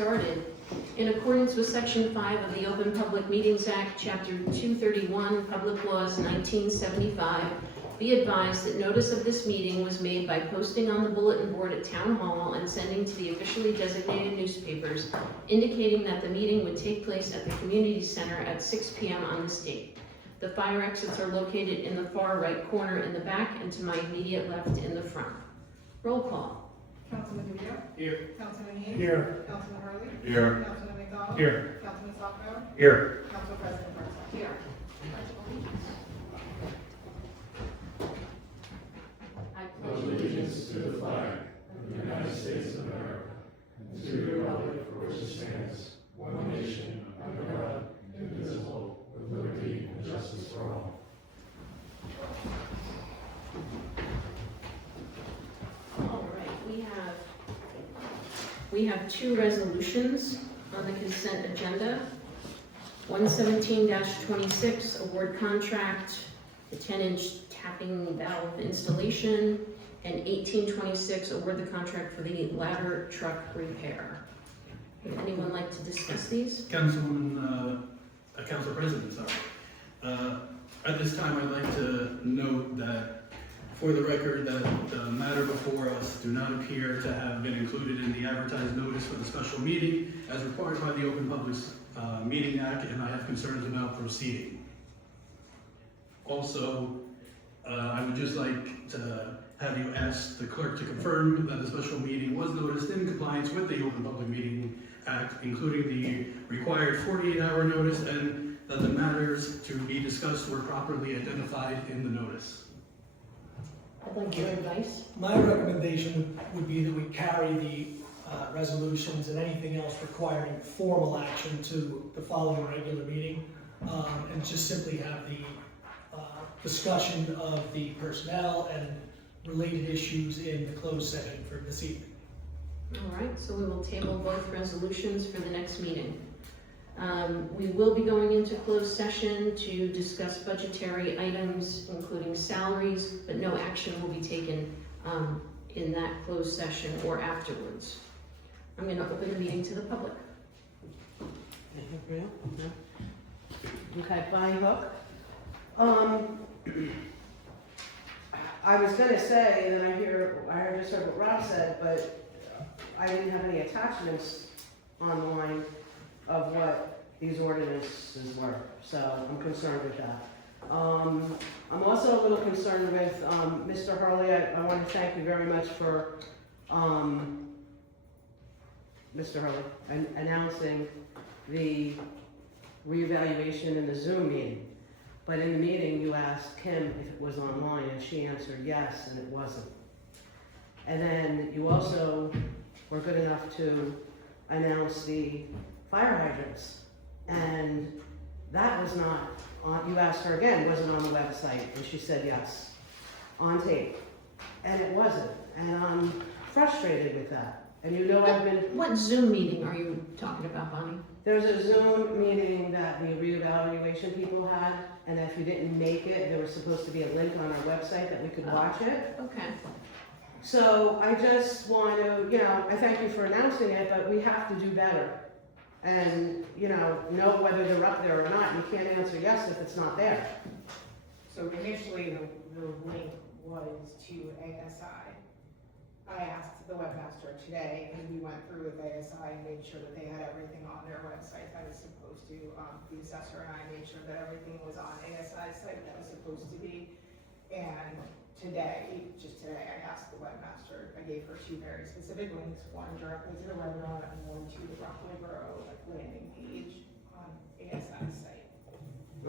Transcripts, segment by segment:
started. In accordance with Section 5 of the Open Public Meetings Act, Chapter 231, Public Laws 1975, be advised that notice of this meeting was made by posting on the bulletin board at Town Hall and sending to the officially designated newspapers, indicating that the meeting would take place at the Community Center at 6 p.m. on this date. The fire exits are located in the far right corner in the back and to my immediate left in the front. Roll call. Councilman DeVito? Here. Councilman Hayes? Here. Councilman Hurley? Here. Councilman McDonald? Here. Councilman Socko? Here. Council President Barstow? Here. Allegiance to the flag of the United States of America and to the republic for which it stands, one nation, under God, indivisible, with liberty and justice for all. All right, we have two resolutions on the consent agenda. 117-26, award contract, the 10-inch tapping valve installation, and 1826, award the contract for the ladder truck repair. Would anyone like to discuss these? Council President, at this time, I'd like to note that, for the record, that the matter before us do not appear to have been included in the advertised notice for the special meeting as required by the Open Public Meeting Act, and I have concerns about proceeding. Also, I would just like to have you ask the clerk to confirm that the special meeting was noticed in compliance with the Open Public Meeting Act, including the required 48-hour notice, and that the matters to be discussed were properly identified in the notice. I'd like your advice. My recommendation would be that we carry the resolutions and anything else requiring formal action to the following regular meeting, and just simply have the discussion of the personnel and related issues in the closed session for this evening. All right, so we will table both resolutions for the next meeting. We will be going into closed session to discuss budgetary items, including salaries, but no action will be taken in that closed session or afterwards. I'm going to open the meeting to the public. Okay, Bonnie Hook. I was gonna say, and then I just heard what Rob said, but I didn't have any attachments online of what these ordinances were, so I'm concerned with that. I'm also a little concerned with, Mr. Hurley. I want to thank you very much for, Mr. Hurley, announcing the reevaluation in the Zoom meeting. But in the meeting, you asked Kim if it was online, and she answered yes, and it wasn't. And then you also were good enough to announce the fire hydrants. And that was not on, you asked her again, was it on the website? And she said yes, on tape. And it wasn't. And I'm frustrated with that. And you know I've been... What Zoom meeting are you talking about, Bonnie? There's a Zoom meeting that the reevaluation people had, and if you didn't make it, there was supposed to be a link on our website that we could watch it. Okay. So I just want to, I thank you for announcing it, but we have to do better. And, know whether they're up there or not. You can't answer yes if it's not there. So initially, the link was to ASI. I asked the webmaster today, and we went through with ASI and made sure that they had everything on their website that was supposed to. The assessor and I made sure that everything was on ASI's site that was supposed to be. And just today, I asked the webmaster, I gave her two very specific links, one directly to the webinar and one to the Rockaway Borough landing page on ASI's site.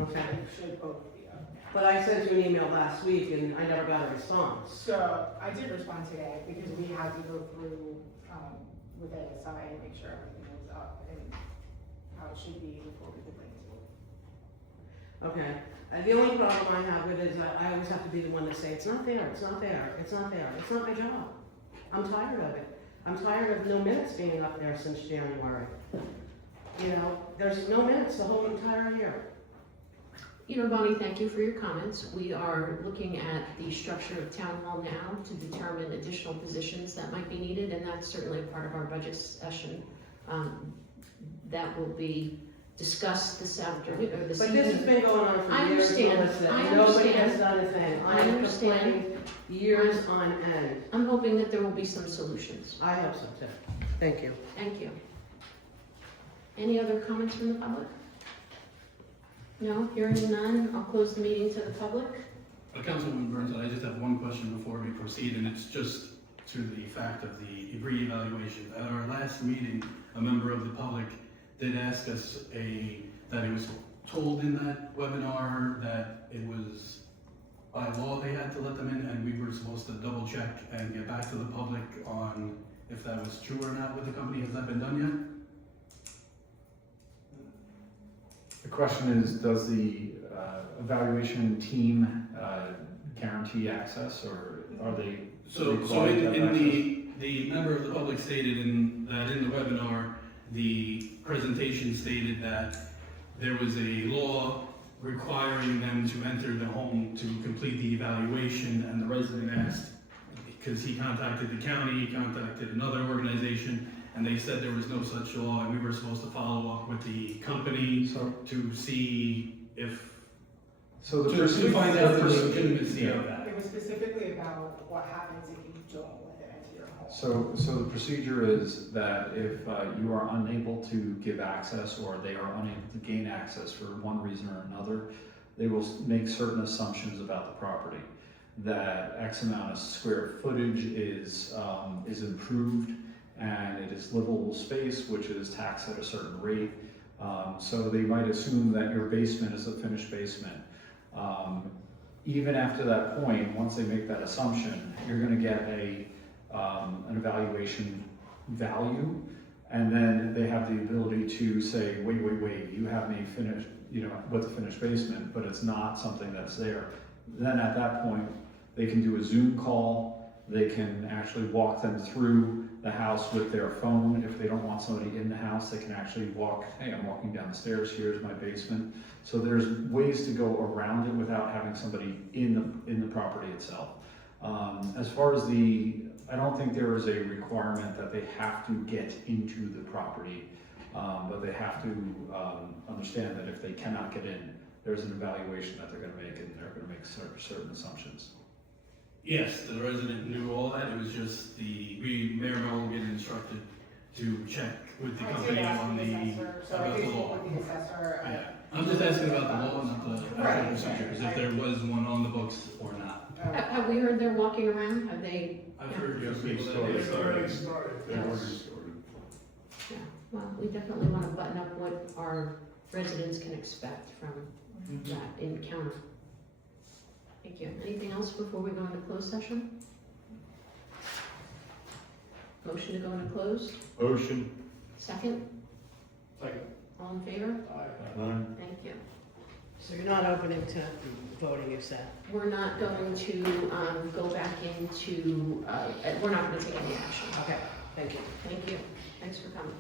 Okay. It should both be up. But I sent you an email last week and I never got a response. So I did respond today because we had to go through with ASI and make sure everything was up and how it should be before we could link to it. Okay. The only problem I have with it is I always have to be the one to say, it's not there, it's not there, it's not there. It's not my job. I'm tired of it. I'm tired of no minutes being up there since January. There's no minutes the whole entire year. Bonnie, thank you for your comments. We are looking at the structure of Town Hall now to determine additional positions that might be needed, and that's certainly a part of our budget session that will be discussed this afternoon, or this But evening. this has been going on for I years, understand. Melissa, I and nobody understand. has done a thing. I I have understand. complained years on end. I'm hoping that there will be some solutions. I hope so too. Thank you. Thank you. Any other comments from the public? No, hearing none, I'll close the meeting to the public. Councilwoman Burns, I just have one question before we proceed, and it's just to the fact of the reevaluation. At our last meeting, a member of the public did ask us that it was told in that webinar that it was by law they had to let them in, and we were supposed to double check and get back to the public on if that was true or not with the company. Has that been done yet? The question is, does the evaluation team guarantee access, or are they So required to have in access? the member of the public stated in the webinar, the presentation stated that there was a law requiring them to enter the home to complete the evaluation, and the resident asked, because he contacted the county, he contacted another organization, and they said there was no such law, and we were supposed to follow up with the company So, to see if, so the to procedure. find out the legitimacy of that. It was specifically about what happens if you don't let it into your home. So the procedure is that if you are unable to give access, or they are unable to gain access for one reason or another, they will make certain assumptions about the property. That X amount of square footage is improved, and it is livable space, which is taxed at a certain rate. So they might assume that your basement is a finished basement. Even after that point, once they make that assumption, you're gonna get an evaluation value, and then they have the ability to say, wait, you have me finished, with a finished basement, but it's not something that's there. Then at that point, they can do a Zoom call, they can actually walk them through the house with their phone. If they don't want somebody in the house, they can actually walk, hey, I'm walking down the stairs, here's my basement. So there's ways to go around it without having somebody in the property itself. As far as I don't think there is a requirement that they have to get into the property, but they have to understand that if they cannot get in, there's an evaluation that they're gonna make, and they're gonna make certain assumptions. Yes, the resident knew all that, it was just Mayor Mel will get instructed to check with the I did company ask on the assessor, so I about did the speak law. with the assessor. Yeah, I'm just asking about the law, not the Right, actual procedures, if there was one on the books or not. Have we heard they're walking around? Have they? I've Yeah. heard Yes, people that we they started. started. Yes. Yeah, well, we definitely want to button up what our residents can expect from that encounter. Thank you. Anything else before we go into closed session? Motion to go into closed? Motion. Second? Second. All in favor? Aye. Thank you. So you're not opening to voting, you said? We're not going to go back into, we're not going to take any action. Okay, thank you. Thank you. Thanks for coming.